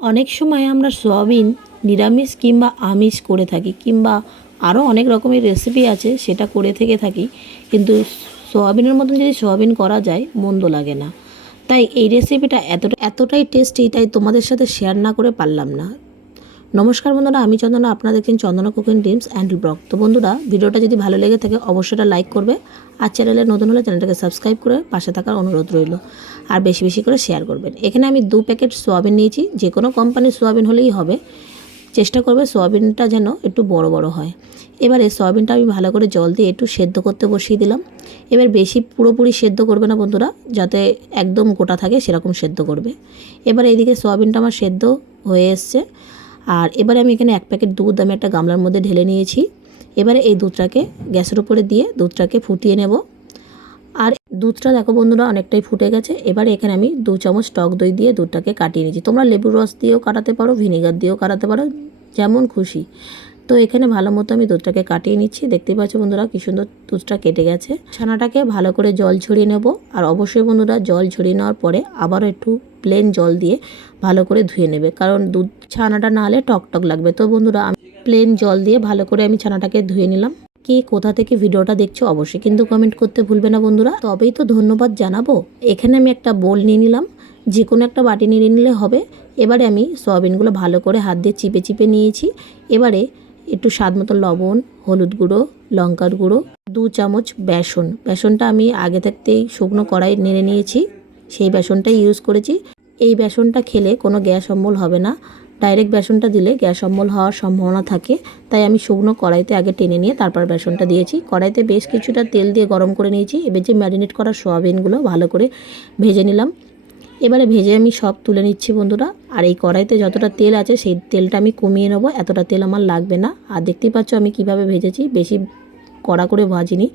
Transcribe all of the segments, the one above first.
অনেক সময় আমরা সোয়াবিন, নিরামিষ কিংবা আমিষ করে থাকি কিংবা আরও অনেক রকমের রেসিপি আছে সেটা করে থেকে থাকি। কিন্তু সোয়াবিনের মতন যদি সোয়াবিন করা যায়, মন্দ লাগে না। তাই এই রেসিপিটা এতটা, এতটাই টেস্টি তাই তোমাদের সাথে শেয়ার না করে পারলাম না। নমস্কার বন্ধুরা, আমি চন্দনা আপনারা দেখছেন Chandana cooking dreams and blog. তো বন্ধুরা, ভিডিওটা যদি ভালো লেগে থাকে, অবশ্যই এটা লাইক করবে আর চ্যানেলে নতুন হলে চ্যানেলটাকে সাবস্ক্রাইব করে পাশে থাকার অনুরোধ রইল। আর বেশি বেশি করে শেয়ার করবেন। এখানে আমি দু প্যাকেট সোয়াবিন নিয়েছি, যে কোনো কোম্পানির সোয়াবিন হলেই হবে। চেষ্টা করবে সোয়াবিনটা যেন একটু বড় বড় হয়। এবারে সোয়াবিনটা আমি ভালো করে জল দিয়ে একটু সেদ্ধ করতে বসিয়ে দিলাম। এবার বেশি পুরোপুরি সেদ্ধ করবে না বন্ধুরা, যাতে একদম গোটা থাকে সেরকম সেদ্ধ করবে। এবার এইদিকে সোয়াবিনটা আমার সেদ্ধ হয়ে এসছে। আর এবারে আমি এখানে এক প্যাকেট দুধ, আমি একটা গামলার মধ্যে ঢেলে নিয়েছি। এবারে এই দুধটাকে গ্যাসের উপরে দিয়ে দুধটাকে ফুটিয়ে নেব। আর দুধটা দেখো বন্ধুরা, অনেকটাই ফুটে গেছে। এবারে এখানে আমি দু চামচ টক দই দিয়ে দুধটাকে কাটিয়ে নিয়েছি। তোমরা লেবুর রস দিয়েও কাটাতে পারো, ভিনেগার দিয়েও কাটাতে পারো, যেমন খুশি। তো এখানে ভালো মতো আমি দুধটাকে কাটিয়ে নিচ্ছি। দেখতেই পাচ্ছ বন্ধুরা, কি সুন্দর দুধটা কেটে গেছে। ছানাটাকে ভালো করে জল ছড়িয়ে নেব। আর অবশ্যই বন্ধুরা, জল ছড়িয়ে নেওয়ার পরে আবারও একটু প্লেন জল দিয়ে ভালো করে ধুয়ে নেবে। কারণ দুধ ছানাটা না হলে টক টক লাগবে। তো বন্ধুরা, আমি প্লেন জল দিয়ে ভালো করে আমি ছানাটাকে ধুয়ে নিলাম। কে কোথা থেকে ভিডিওটা দেখছ অবশ্যই কিন্তু কমেন্ট করতে ভুলবে না বন্ধুরা। তবেই তো ধন্যবাদ জানাব। এখানে আমি একটা বোল নিয়ে নিলাম। যে কোনো একটা বাটি নিয়ে নিলে হবে। এবারে আমি সয়াবিনগুলো ভালো করে হাত দিয়ে চিপে চিপে নিয়েছি। এবারে একটু স্বাদ মতো লবণ, হলুদ গুঁড়ো, লঙ্কার গুঁড়ো, দু চামচ বেসন। বেসনটা আমি আগে থাকতেই শুকনো কড়াই নেড়ে নিয়েছি। সেই বেসনটাই ইউজ করেছি। এই বেসনটা খেলে কোনো গ্যাস অম্বল হবে না। ডাইরেক্ট বেসনটা দিলে গ্যাস অম্বল হওয়ার সম্ভাবনা থাকে। তাই আমি শুকনো কড়াইতে আগে টেনে নিয়ে তারপর বেসনটা দিয়েছি। কড়াইতে বেশ কিছুটা তেল দিয়ে গরম করে নিয়েছি। এবার যে ম্যারিনেট করা সোয়াবিনগুলো ভালো করে ভেজে নিলাম। এবারে ভেজে আমি সব তুলে নিচ্ছি বন্ধুরা। আর এই কড়াইতে যতটা তেল আছে সেই তেলটা আমি কমিয়ে নেব। এতটা তেল আমার লাগবে না। আর দেখতেই পাচ্ছ আমি কীভাবে ভেজেছি। বেশি কড়া করে ভাজিনি,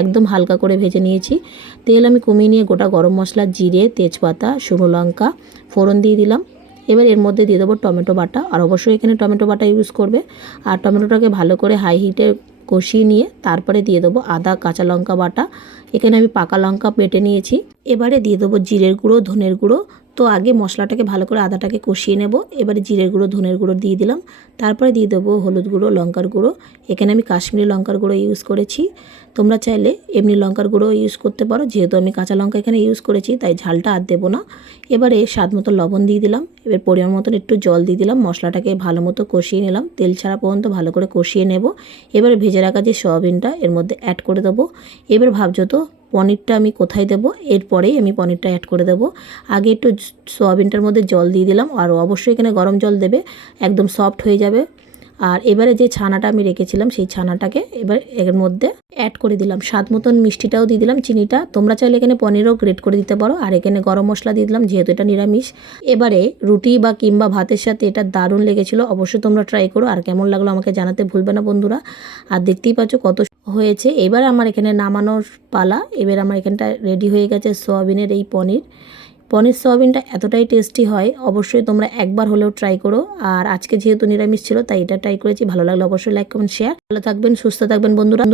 একদম হালকা করে ভেজে নিয়েছি। তেল আমি কমিয়ে নিয়ে গোটা গরম মশলা, জিরে, তেজপাতা, শুকনো লঙ্কা, ফোড়ন দিয়ে দিলাম। এবার এর মধ্যে দিয়ে দেবো টমেটো বাটা, আর অবশ্যই এখানে টমেটো বাটা ইউজ করবে। আর টমেটোটাকে ভালো করে হাই হিটে কষিয়ে নিয়ে তারপরে দিয়ে দেবো আদা, কাঁচা লঙ্কা বাটা। এখানে আমি পাকা লঙ্কা পেটে নিয়েছি। এবারে দিয়ে দেবো জিরের গুঁড়ো, ধনের গুঁড়ো তো আগে মশলাটাকে ভালো করে আদাটাকে কষিয়ে নেব। এবারে জিরের গুঁড়ো, ধনের গুঁড়ো দিয়ে দিলাম। তারপরে দিয়ে দেবো হলুদ গুঁড়ো, লঙ্কার গুঁড়ো। এখানে আমি কাশ্মীরি লঙ্কার গুঁড়ো ইউজ করেছি। তোমরা চাইলে এমনি লঙ্কার গুঁড়ো ইউজ করতে পারো। যেহেতু আমি কাঁচা লঙ্কা এখানে ইউজ করেছি, তাই ঝালটা আর দেবো না। এবারে স্বাদ মতো লবণ দিয়ে দিলাম। এবার পরিমাণ মতন একটু জল দিয়ে দিলাম। মশলাটাকে ভালো মতো কষিয়ে নিলাম। তেল ছাড়া পর্যন্ত ভালো করে কষিয়ে নেব। এবারে ভেজে রাখা যে সয়াবিনটা, এর মধ্যে অ্যাড করে দেবো। এবার ভাবছ তো পনিরটা আমি কোথায় দেবো? এরপরেই আমি পনিরটা অ্যাড করে দেবো। আগে একটু সোয়াবিনটার মধ্যে জল দিয়ে দিলাম। আর অবশ্যই এখানে গরম জল দেবে। একদম সফট হয়ে যাবে। আর এবারে যে ছানাটা আমি রেখেছিলাম, সেই ছানাটাকে এবার এর মধ্যে অ্যাড করে দিলাম। স্বাদ মতন মিষ্টিটাও দিয়ে দিলাম, চিনিটা। তোমরা চাইলে এখানে পনিরও গ্রেট করে দিতে পারো, আর এখানে গরম মশলা দিয়ে দিলাম, যেহেতু এটা নিরামিষ। এবারে রুটি বা কিংবা ভাতের সাথে এটা দারুণ লেগেছিলো, অবশ্যই তোমরা ট্রাই করো, আর কেমন লাগল আমাকে জানাতে ভুলবে না বন্ধুরা। আর দেখতেই পাচ্ছ কত হয়েছে। এবার আমার এখানে নামানোর পালা, এবার আমার এখানটা রেডি হয়ে গেছে, সোয়াবিনের এই পনির। পনির সোয়াবিনটা এতটাই টেস্টি হয়, অবশ্যই তোমরা একবার হলেও ট্রাই করো। আর আজকে যেহেতু নিরামিষ ছিল, তাই এটা ট্রাই করেছি। ভালো লাগল অবশ্যই লাইক কমেন্ট শেয়ার ভালো থাকবেন, সুস্থ থাকবেন বন্ধুরা।